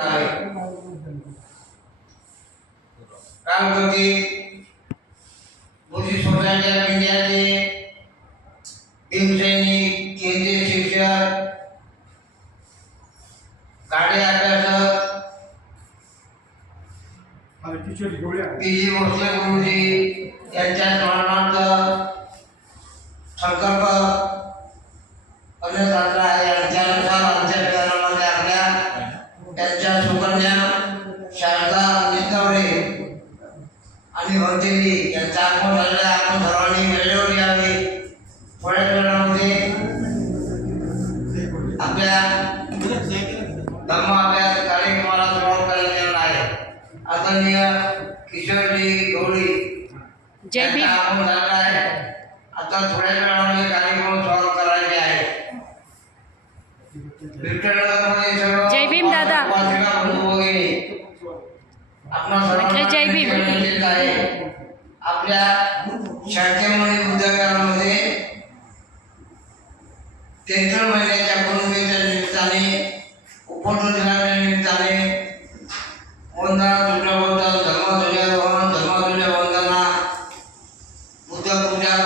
आहे काय होतं भीमसैनिक केंद्रीय शिक्षक गाडे अभ्यासक पी जी भोसले गुरुजी यांच्या स्मरणार्थ संकल्प करण्यात त्यांच्या सुकन्या शारदा निस्तवरे आणि भरतेली यांचा आगमन झालेला. आपण सर्वांनी वेळेवर यावे वेळामध्ये आपल्या धर्म अभ्यास कार्यक्रमाला सुरुवात करण्यात येणार आहे. आदरणीय किशोरजी गवळी जय आगमन झालेला जय भीम दादा. म्हटलं जय भीम. आपल्या शाखेमध्ये उद्योगामध्ये तेहत्तर महिन्याच्या गुरुदेच्या निमित्ताने उपटोच्या निमित्ताने वंदना तुझ्या वंदन धर्म तुझ्या वंदन धर्म तुझ्या वंदना बुद्ध पूजा